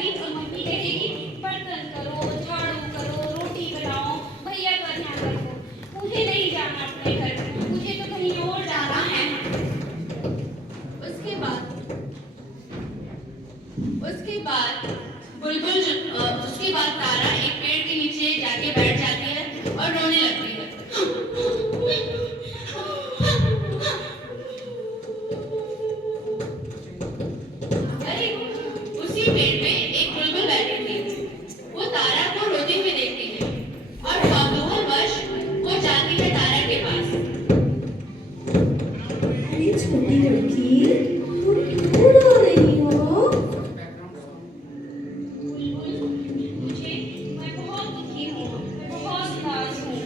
जाऊंगी और मम्मी कहेगी बर्तन करो, झाड़ू करो, रोटी बनाओ, भैया का ध्यान रखो। मुझे नहीं जाना अपने घर, मुझे तो कहीं और जाना है। उसके बाद उसके बाद बुलबुल उसके बाद तारा एक पेड़ के नीचे जाके बैठ जाती है और रोने लगती है। अरे उसी पेड़ पे एक बुलबुल बैठी थी। वो तारा को रोते हुए देखती है और कौतूहलवश वो जाती है तारा के पास। अरे छोटी लड़की, तुम क्यों रो रही हो? मुझे मैं बहुत दुखी हूँ, मैं बहुत उदास हूँ।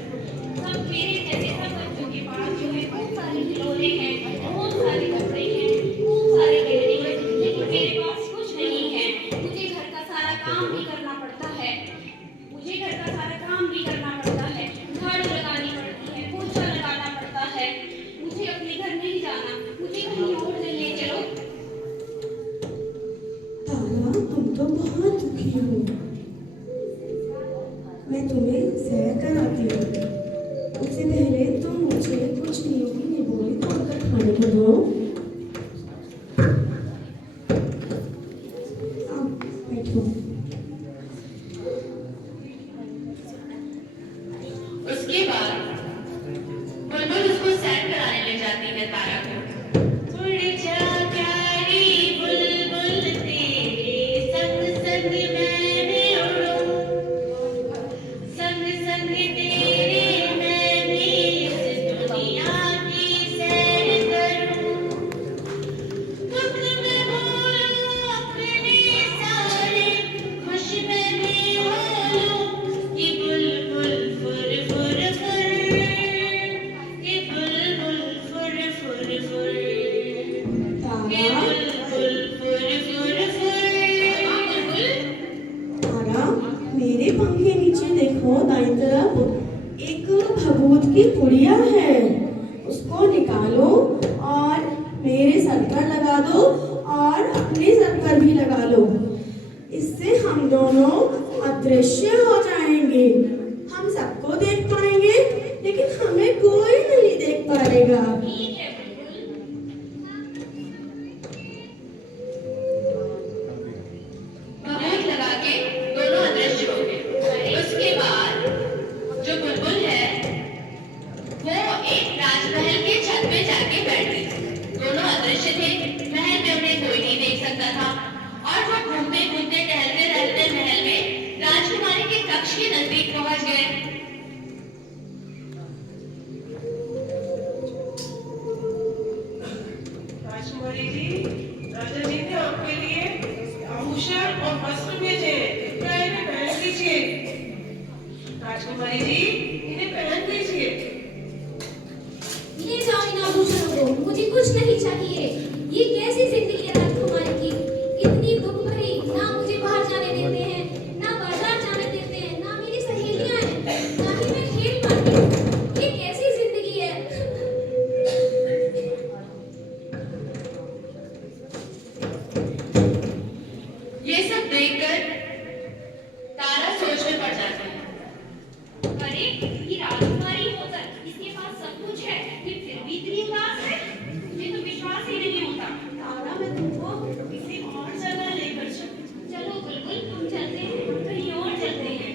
सब मेरे जैसे सब बच्चों के पास जो है खूब सारे खिलौने हैं, बहुत सारे कपड़े हैं, खूब सारे गहने हैं, लेकिन मेरे पास कुछ नहीं है। मुझे घर का सारा काम भी करना पड़ता है, मुझे घर का सारा काम भी करना पड़ता है, झाड़ू लगानी पड़ती है, पोछा लगाना पड़ता है। मुझे अपने घर नहीं जाना, मुझे कहीं और ले चलो। तारा, तुम तो बहुत दुखी हो। मैं तुम्हें सैर कराती हूँ। उससे पहले तुम मुझे कुछ नींबू निबोली तोड़कर खाने को दो। अब बैठो। उसके बाद बुलबुल उसको सैर कराने ले जाती है तारा को। उड़ जा प्यारी बुलबुल तेरे संग संग मैं भी उड़ूं, संग संग तेरे मैं भी इस दुनिया की सैर करूं। दुख में भूलूं अपने सारे, खुश में भी होलूं ये बुलबुल फुर फुर फुर, ये बुलबुल फुर फुर फुर, ये तारा, बुलबुल फुर फुर फुर। तारा, मेरे पंख के नीचे देखो, दाईं तरफ एक भभूत की पुड़िया है। उसको निकालो और मेरे सर पर लगा दो और अपने सर पर भी लगा लो। इससे हम दोनों अदृश्य हो जाएंगे। हम सबको देख पाएंगे, लेकिन हमें कोई नहीं देख पाएगा। ठीक है बुलबुल। भभूत लगा के दोनों अदृश्य हो गए। उसके बाद जो बुलबुल है वो एक राजमहल के छत पे जाके बैठ गई। दोनों अदृश्य थे, महल में उन्हें कोई नहीं देख सकता था और वो घूमते घूमते टहलते टहलते महल में राजकुमारी के कक्ष के नजदीक पहुंच गए। राजकुमारी जी, राजा जी ने आपके लिए आभूषण और वस्त्र भेजे, कृपया इन्हें पहन लीजिए। राजकुमारी जी, इन्हें पहन लीजिए। ले जाओ इन आभूषणों को, मुझे कुछ नहीं चाहिए। ये कैसी जिंदगी है राजकुमारी की, इतनी दुख भरी। ना मुझे बाहर जाने देते हैं, ना बाजार जाने देते हैं, ना मेरी सहेलियां हैं, ना ही मैं खेल पाती हूँ। ये कैसी जिंदगी है? ये सब देखकर तारा सोच में पड़ जाती है। अरे ये राजकुमारी होकर इसके पास सब कुछ है, ये फिर भी इतनी उदास है। मुझे तो विश्वास ही नहीं होता। तारा, मैं तुमको किसी और जगह लेकर चलूं। चलो बुलबुल, हम चलते हैं, कहीं और चलते हैं।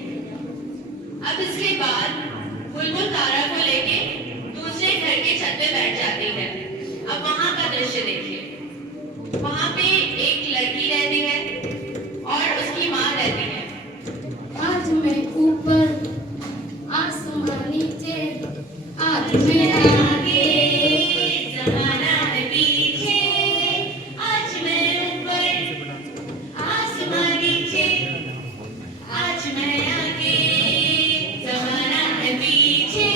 अब इसके बाद बुलबुल तारा को लेके दूसरे घर के छत पे बैठ जाती है। अब वहां का दृश्य देखिए। वहां पे एक लड़की रहती है और उसकी माँ रहती है। आज मैं ऊपर, आसमान नीचे, आज मैं आगे, जमाना है पीछे, आज मैं ऊपर, आसमान नीचे, आज मैं आगे, जमाना है पीछे।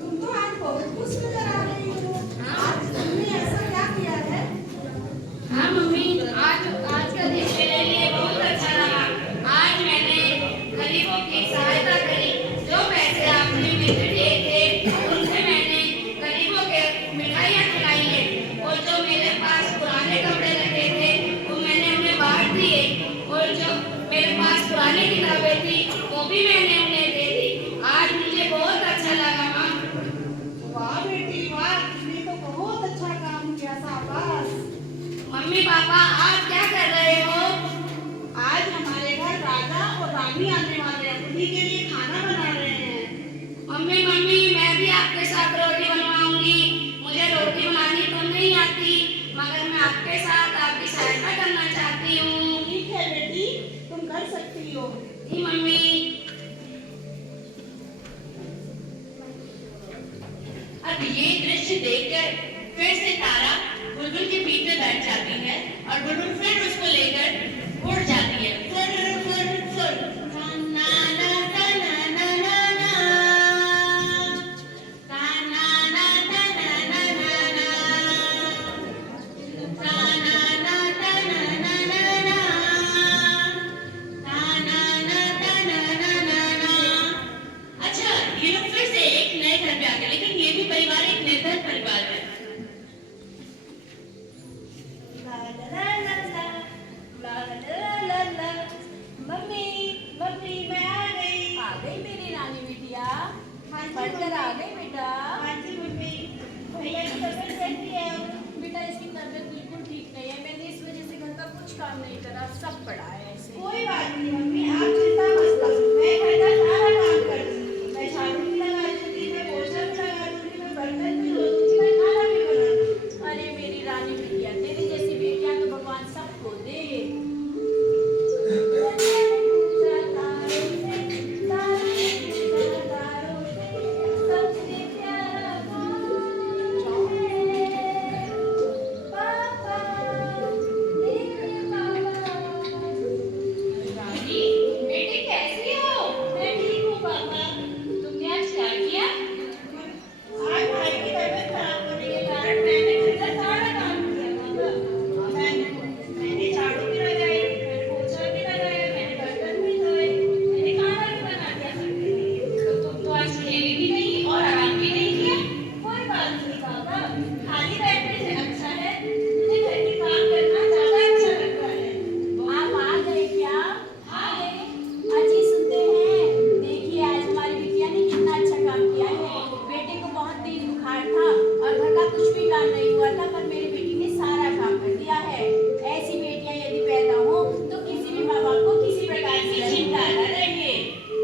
तुम तो आज बहुत खुश नजर आ रही हो। आज स्वामी आने वाले हैं, उन्हीं के लिए खाना बना रहे हैं। मम्मी मम्मी मैं भी आपके साथ रोटी बनवाऊंगी। मुझे रोटी बनानी तो नहीं आती, मगर मैं आपके साथ आपकी सहायता करना चाहती हूँ। ठीक है बेटी, तुम कर सकती हो। जी मम्मी। अब ये दृश्य देखकर फिर से तारा बुलबुल के पीठ पे बैठ जाती है और बुलबुल फिर उसको लेकर उड़ जाती है। फुर फुर फुर ना ना ना ना ना ना ना ना ना ना ना ना ना ना ना अच्छा, ये लोग फिर से एक नए घर पे आ गए, लेकिन ये भी परिवार एक निर्धन परिवार है। मम्मी मम्मी मैं आ गई मेरी रानी बिटिया। हाँ जी पढ़कर आ गई बेटा। हाँ जी मम्मी, भैया की तबीयत कैसी है? बेटा इसकी तबीयत बिल्कुल ठीक नहीं है। मैंने इस वजह से घर का कुछ काम नहीं करा, सब पड़ा है ऐसे। कोई बात नहीं मम्मी, आप चिंता मत करो, मैं घर का सारा काम कर दूंगी। मैं झाड़ू भी लगा दूंगी, मैं पोछा भी लगा दूंगी, मैं बर्तन भी धो दूंगी, मैं खाना भी बना दूंगी। अरे मेरी रानी बिटिया, तेरी जैसी बेटियां तो भगवान सबको दे। सबसे प्यारा कौन है? पापा, मेरे पापा। रानी, बेटी कैसी हो? मैं ठीक हूँ पापा। तुमने आज क्या किया? आज भाई की तबीयत खराब होने के कारण मैंने घर का सारा काम किया पापा। मैंने झाड़ू भी लगाई, मैंने पोछा भी लगाया, मैंने बर्तन भी धोए, मैंने खाना भी बना दिया सबके लिए। तो तुम तो आज खेली भी नहीं और आराम भी नहीं किया। कोई बात नहीं पापा, खाली बैठने से अच्छा है, मुझे घर के काम करना ज्यादा अच्छा लगता है। आप आ गए क्या? आ गए। अजी सुनते हैं, देखिए आज हमारी बिटिया ने कितना अच्छा काम किया है। बेटे को बहुत तेज बुखार था और घर का कुछ भी काम नहीं हुआ था, पर मेरी बेटी ने सारा काम कर दिया है। ऐसी बेटियां यदि पैदा हो तो किसी भी माँ बाप को किसी प्रकार की चिंता न रहे।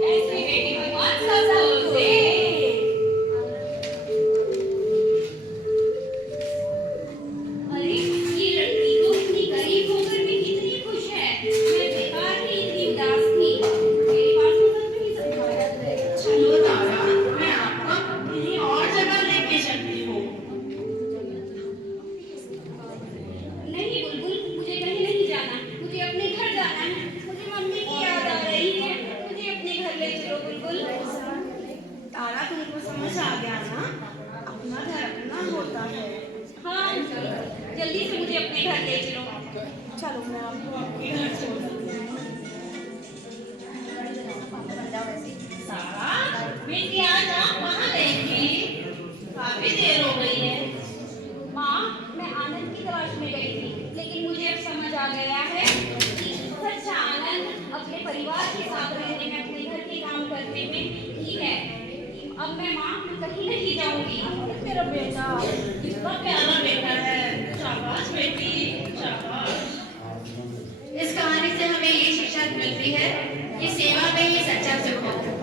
ऐसी बेटी भगवान सबको दे। अरे ये लड़की तो इतनी गरीब होकर भी कितनी खुश है। मैं बेकार ही इतनी उदास थी। मेरे पास तो सच में ही संभावना है। चलो तारा, मैं आपको कहीं और जगह लेके चलती हूँ। नहीं बुलबुल, मुझे कहीं नहीं जाना, मुझे अपने घर जाना है। मुझे मम्मी की याद आ रही है, मुझे अपने घर ले चलो बुलबुल। तारा तुमको समझ आ गया ना? अपना घर अपना होता है। हाँ जल्दी से मुझे अपने घर ले चलो। चलो मैं आपको आपके घर छोड़ती हूँ। सारा, बेटी आज आप कहाँ गई थी? काफी देर हो गई है। माँ, मैं आनंद की तलाश में गई थी, लेकिन मुझे अब समझ आ गया है कि सच्चा आनंद अपने परिवार के साथ रहने में, अपने घर के काम करने में ही है। अब मैं माँ कहीं नहीं जाऊंगी। मेरा बेटा कितना प्यारा बेटा है। शाबाश बेटी, शाबाश। इस कहानी से हमें ये शिक्षा मिलती है कि सेवा में ही सच्चा सुख होता है।